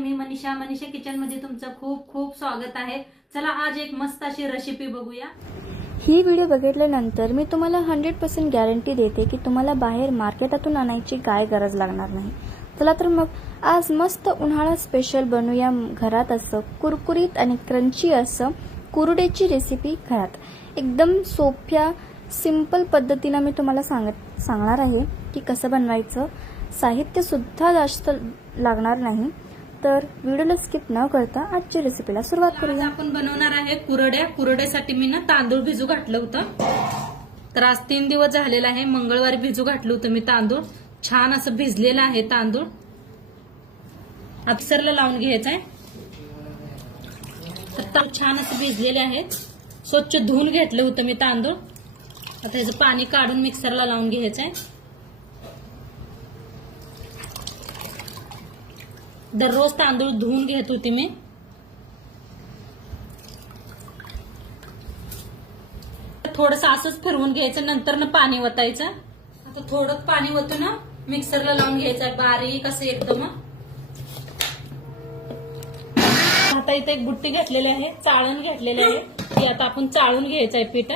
मी Manisha kitchen मध्ये तुमचं खूप खूप स्वागत आहे। चला आज एक मस्त अशी रेसिपी बघूया। ही व्हिडिओ बघितल्यानंतर मी तुम्हाला 100% गॅरंटी देते की तुम्हाला बाहेर मार्केटातून आणायची काय गरज लागणार नाही। चला तर मग आज मस्त उन्हाळा स्पेशल बनवूया घरात असं कुरकुरीत आणि क्रंची असं कुरड्याची रेसिपी घरात एकदम सोप्या सिंपल पद्धतीने मी तुम्हाला सांगणार आहे की कसं बनवायचं। साहित्य सुद्धा जास्त लागणार नाही, तर व्हिडिओला स्किप न करता आजच्या रेसिपीला सुरुवात करूया। आपण बनवणार आहे कुरड्या। कुरड्यासाठी मी तांदूळ भिजू घातलं होतं, तर आज 3 दिवस झालेला आहे। मंगळवारी भिजू घातलं होतं मी तांदूळ, छान असं भिजलेलं आहे तांदूळ। मिक्सरला लावून घ्यायचं आहे। तर छान असं भिजलेले आहेत, स्वच्छ धुवून घेतलं होतं मी तांदूळ। आता याचं पाणी काढून मिक्सरला लावून घ्यायचं आहे। दररोज तांदूळ धुवून घेत होते मी। थोडंसं असंच फिरवून घ्यायचं, नंतर ना पाणी वतायचं। आता थोडं पाणी वतून मिक्सरला लावून घ्यायचं बारीक असं एकदम। आता इथे एक बुट्टी घेतलेली आहे, चाळण घेतलेली आहे, ती आता आपण चाळून घ्यायचं आहे पीठ।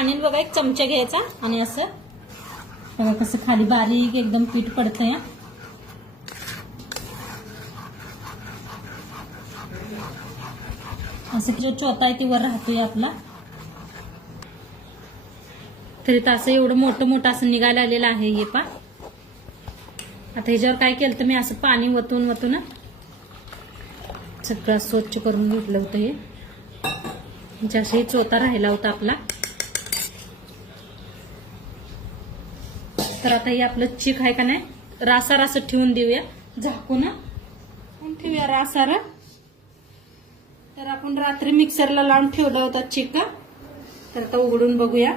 आणि बघा एक चमचा घ्यायचा आणि असं बघा कसं खाली बारीक एकदम पीठ पडतंय। असं जो चोथा आहे ती वर राहतोय आपला। तरी तर असं एवढं मोठं मोठं असं निघायला आलेलं आहे हे पा। आता ह्याच्यावर काय केलं तर मी असं पाणी वतून वतून सगळं स्वच्छ करून घेतलं होतं। हे ह्याच्याशी चोथा राहिला होता आपला। तर आता हे आपलं चिक आहे का नाही, रासार असं ठेवून देऊया, झाकून ठेवूया रासार। तर आपण रात्री मिक्सरला लावून ठेवलं होतं चिक, तर आता उघडून बघूया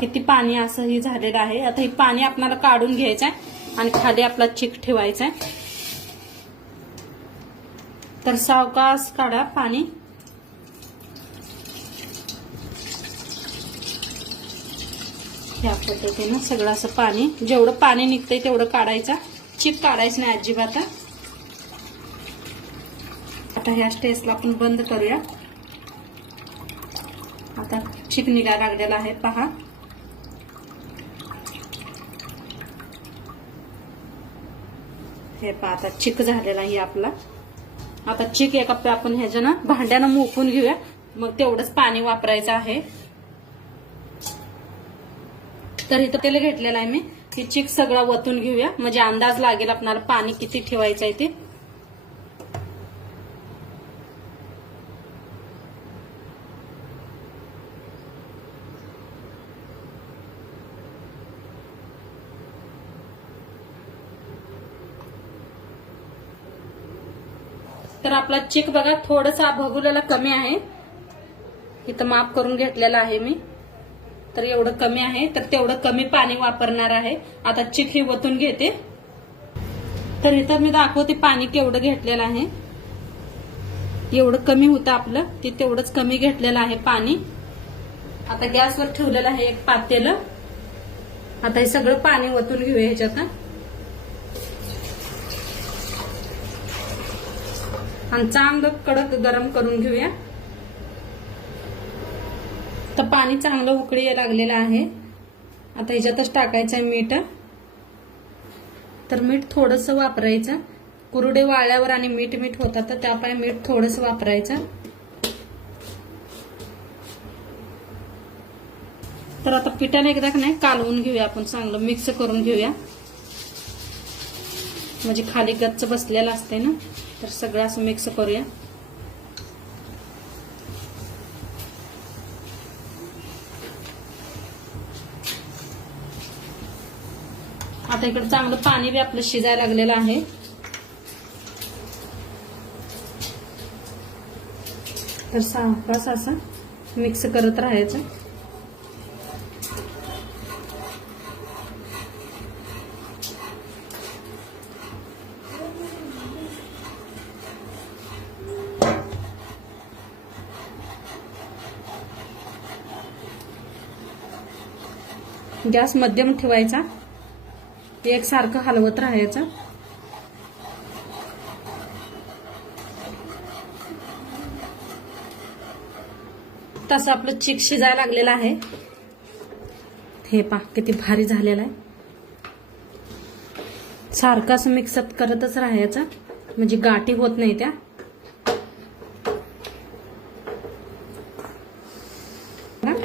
किती पाणी असं हे झालेलं आहे। आता हे पाणी आपल्याला काढून घ्यायचं आहे आणि खाली आपला चिक ठेवायचा आहे। तर सावकाश काढा पाणी। या पद्धतीनं सगळं असं पाणी, जेवढं पाणी निघतंय तेवढं काढायचं, चिक काढायचं नाही अजिबात। आता ह्या स्टेजला आपण बंद करूया। आता चिक निघायला लागलेला आहे पहा। हे पहा आता चिक झालेला आहे आपला। आता चिक एका आपण ह्याच्यानं भांड्यानं मोपून घेऊया, मग तेवढंच पाणी वापरायचं आहे। तर इथं तेल घेतलेलं आहे मी, हे चिक सगळा वतून घेऊया, म्हणजे अंदाज लागेल आपल्याला पाणी किती ठेवायचं आहे ते। तर आपला चिक बघा थोडंसं भगुल्याला कमी आहे, इथं माप करून घेतलेलं आहे मी। तर एवढं कमी आहे, तर तेवढं कमी पाणी वापरणार आहे। आता चिक हे वतून घेते। तर इथं मी दाखवते पाणी केवढं घेतलेलं आहे। एवढं कमी होतं आपलं, ते तेवढंच कमी घेतलेलं आहे पाणी। आता गॅसवर ठेवलेलं आहे एक पातेलं। आता हे सगळं पाणी वतून घेऊया ह्याच्यात आणि चांगलं कडक गरम करून घेऊया। तर पाणी चांगलं उकळी लागलेलं आहे। आता ह्याच्यातच टाकायचं आहे मीठ। तर मीठ थोडंसं वापरायचं, कुरडे वाळल्यावर आणि मीठ होतात, तर त्यापाय मीठ थोडंसं वापरायचं। तर आता पिठाने एकदा नाही कालवून घेऊया आपण, चांगलं मिक्स करून घेऊया, म्हणजे खाली गच्च बसलेलं असते ना। तर सगळं असं मिक्स करूया। आता इकडे चांगलं पाणी बी आपलं शिजायला लागलेलं आहे। तर सावकाश असं मिक्स करत राहायचं। गॅस मध्यम ठेवायचा, एकसारखं हलवत राहायचं. तसं आपलं चिक शिजायला लागलेलं आहे. हे पहा किती भारी झालेलं आहे. सारखं असं मिक्सअप करतच राहायचं म्हणजे गाठी होत नाही त्या.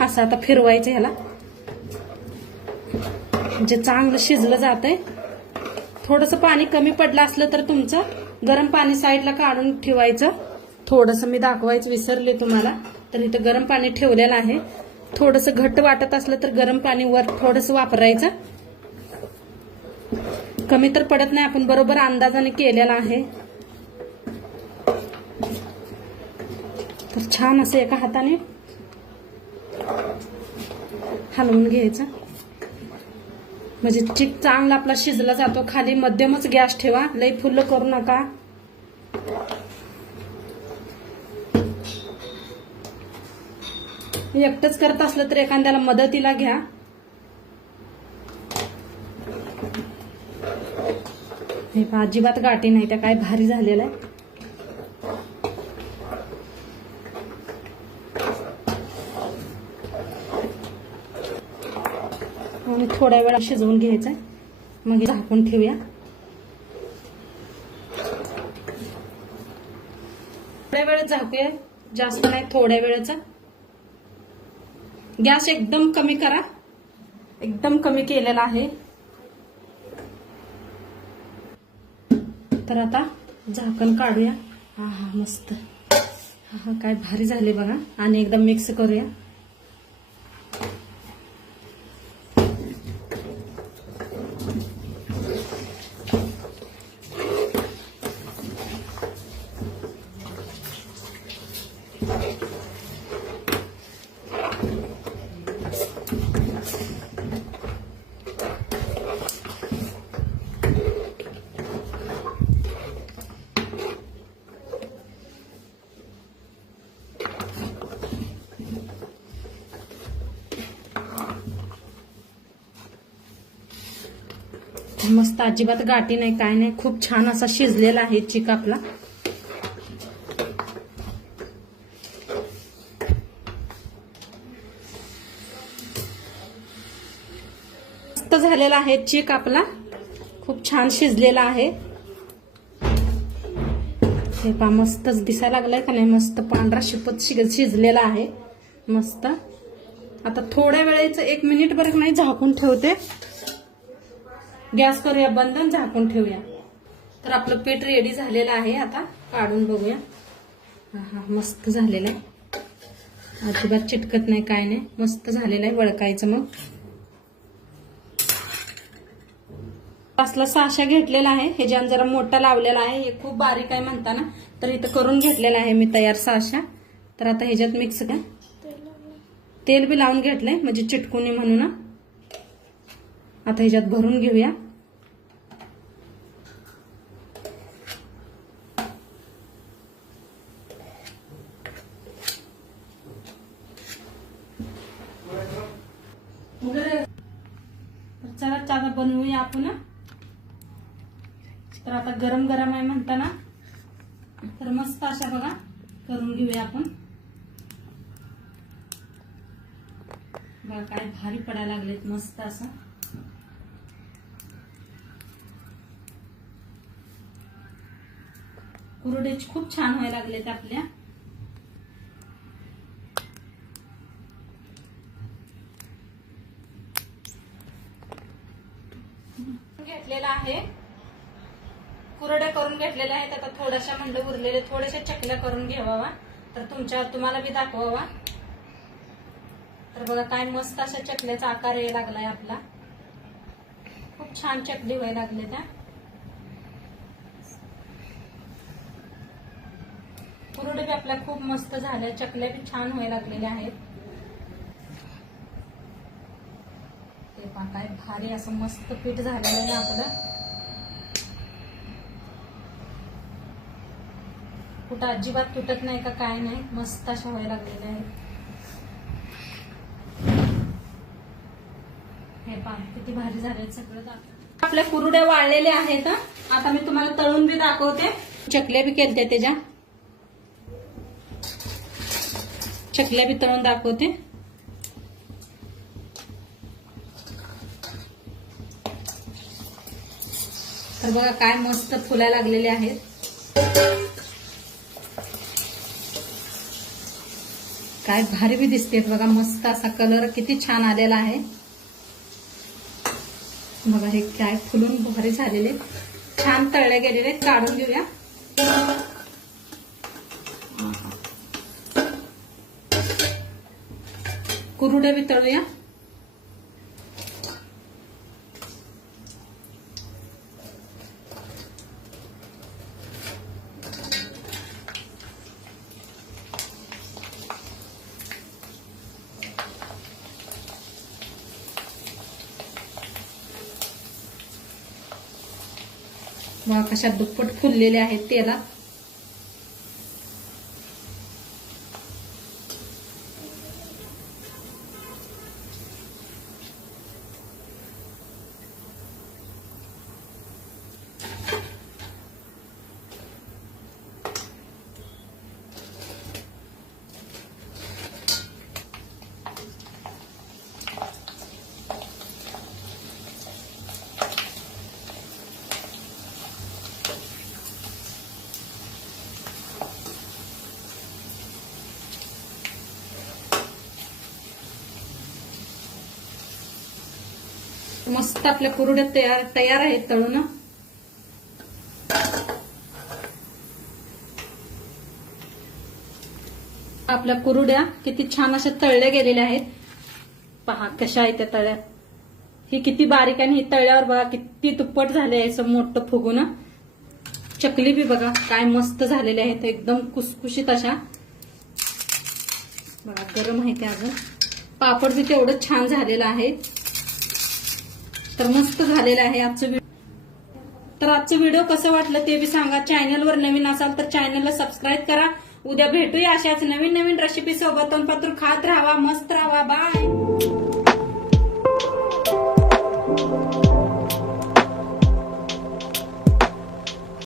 असं आता फिरवायचं ह्याला म्हणजे चांगलं शिजलं जातंय. थोडंसं पाणी कमी पडलं असलं तर तुमचं गरम पाणी साईडला काढून ठेवायचं. थोडंसं मी दाखवायचं विसरले तुम्हाला, तर इथं गरम पाणी ठेवलेलं आहे. थोडंसं घट्ट वाटत असलं तर गरम पाणी वर थोडंसं वापरायचं. कमी तर पडत नाही, आपण बरोबर अंदाजाने केलेला आहे. तर छान असं एका हाताने हलवून घ्यायचं म्हणजे चिक चांगला आपला शिजला जातो. खाली मध्यमच गॅस ठेवा, लई फुल्ल करू नका. एकटंच करत असलं तर एखाद्याला मदतीला घ्या. हे अजिबात गाठी नाही त्या, काय भारी झालेलं आहे. आणि थोड्या वेळा शिजवून घ्यायचं, मग झाकून ठेवूया. थोड्या वेळ झाकूया, जास्त नाही, थोड्या वेळाचा. गॅस एकदम कमी करा, एकदम कमी केलेला आहे. तर आता झाकण काढूया. हा हा मस्त, हा हा काय भारी झाले बघा. आणि एकदम मिक्स करूया. मस्त, अजिबात गाठी नाही, काय नाही. खूप छान असा शिजलेला आहे चिक आपला. मस्त झालेला आहे चिक आपला, खूप छान शिजलेला आहे. हे पहा मस्तच दिसायला लागलाय का नाही, मस्त पांढरा शिपत शिजलेला आहे मस्त. आता थोड्या वेळेचं 1 मिनिट बरं नाही झाकून ठेवते. गॅस करूया बंद आणि झाकून ठेवूया. तर आपलं पीठ रेडी झालेलं आहे. आता काढून बघूया. हा मस्त झालेलं आहे, अजिबात चिटकत नाही, काय नाही, मस्त झालेलं आहे. वळकायचं मग. असला साशा घेतलेला आहे, हे ज्यान जरा मोठा लावलेला आहे. हे खूप बारीक आहे म्हणताना, तर इथं करून घेतलेला आहे मी तयार साशा. तर आता ह्याच्यात मिक्स करा. तेल बी लावून घेतलंय म्हणजे चिटकुनी म्हणून. आता ह्याच्यात भरून घेऊया. चला चहा बनवूया आपण. तर आता गरम गरम आहे म्हणताना तर मस्त अशा बघा करून घेऊया आपण. बघा काय भारी पडायला लागलेत मस्त असं. कुरडे खूप छान व्हायला लागलेत आपल्या. घेतलेला आहे, कुरड्या करून घेतलेल्या आहेत. आता थोड्याशा म्हणलं उरलेले थोड्याशा चकल्या करून घ्यावा, तर तुम्हाला बी दाखवावा. तर बघा काय मस्त अशा चकल्याचा आकार यायला लागलाय आपला. खूप छान चकली व्हायला लागले त्या. कुरडे बी आपल्या खूप मस्त झाल्या, चकल्या बी छान व्हायला लागलेल्या आहेत. ते पहा काय भारी असं मस्त पीठ झालेलं आहे आपलं. कुठं अजिबात तुटत नाही का काय नाही, मस्त अशा व्हायला लागलेल्या आहेत. हे किती भारी झाले सगळं दाखव. आपल्या कुरड्या वाळलेल्या आहेत. आता मी तुम्हाला तळून बी दाखवते. चकल्या बी केलत्या त्याच्या, चकल्या बी तळून दाखवते. तर बघा काय मस्त फुला लागलेले आहेत. काय भारी बी दिसतेत बघा. मस्त असा कलर किती छान आलेला आहे बघा. हे काय फुलून भारी झालेले, छान तळले गेलेले. काढून घेऊया. कुरडे बी तळूया. बघा कशा दुप्पट फुललेले आहेत त्याला. मस्त आपल्या कुरड्या तयार आहेत तळून. आपल्या कुरड्या किती छान अशा तळल्या गेलेल्या आहेत. पहा कशा आहेत त्या तळ्यात. ही किती बारीक आणि ही तळल्यावर बघा किती तुप्पट झाले आहे. असं मोठं फुगून. चकली बी बघा काय मस्त झालेल्या आहेत. एकदम कुसकुशीत अशा बघा. गरम आहे ते अजून. पापड बी तेवढं छान झालेलं आहे. तर मस्त झालेलं आहे आजचं व्हिडिओ. तर आजचं व्हिडिओ कसं वाटलं ते बी सांगा. चॅनलवर नवीन असाल तर चॅनलला सबस्क्राईब करा. उद्या भेटूया अशाच नवीन नवीन रेसिपी सोबत. तोपर्यंत खात राहावा, मस्त राहावा. बाय.